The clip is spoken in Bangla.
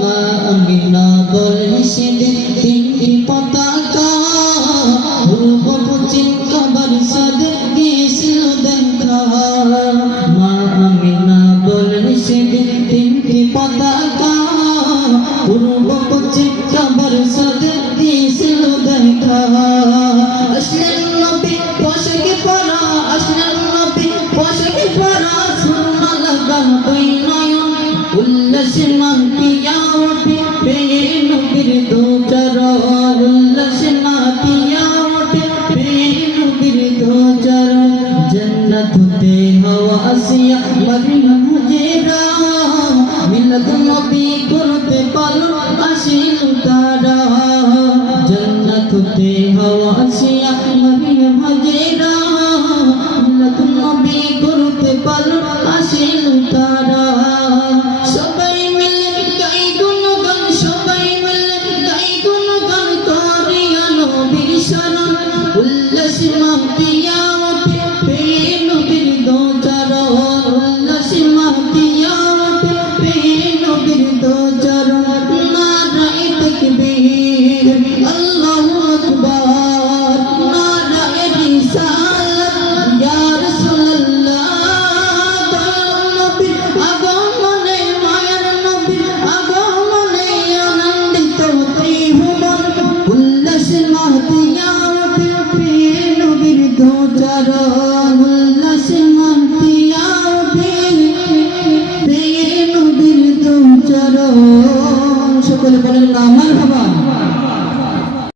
মা আমিনা বলেন সেদিন তিনটি পতাকা পূর্ব পশ্চিম কাবার সাথে গিয়েছিল দেখা। মা আমিনা বলেন সেদিন তিনটি পতাকা পূর্ব পশ্চিম কাবার সাথে গিয়েছিল দেখা। আসলেন নবী পোশাকে পরা, আসলেন নবী পোশাকে পরা, সুরমা লাগান দুই নয়ন, উল্লাসে মাতিয়া ওঠে পেয়ে নবীর দু চরণ, উল্লাসে মাতিয়া ওঠে পেয়ে নবীর দু চরণ। জান্নাত হতে হাওয়া আসিয়া মদিনা হাজেরা, মিলাদ নবী করতে পালন আসিল তারা। জান্নাত হতে হাওয়া আসিয়া মদিনা হাজেরা, মিলাদ নবী করতে পালন আসিল তারা। সবাই মিলে গাই গুণগান, সবাই মিলে গাই গুণগান করিয়া নবীর শরণ, উল্লাসে মাতিয়া ওঠে পেয়ে নবীর দু চরণ, উল্লাসে মাতিয়া ওঠে পেয়ে নবীর দু চরণ। নারায়ে তাকবীর আল্লাহু আকবার, নারায়ে রিসালাত ইয়া রাসূলুল্লাহ। দয়ার নবীর আগমনে, মায়ার নবীর আগমনে আনন্দিত ত্রিভুবন, উল্লাসে মাতিয়া ওঠে পেয়ে নবীর দু চরণ, উল্লাসে মাতিয়া ওঠে পেয়ে নবীর দু চরণ। সকলে বলেন না মারহাবা।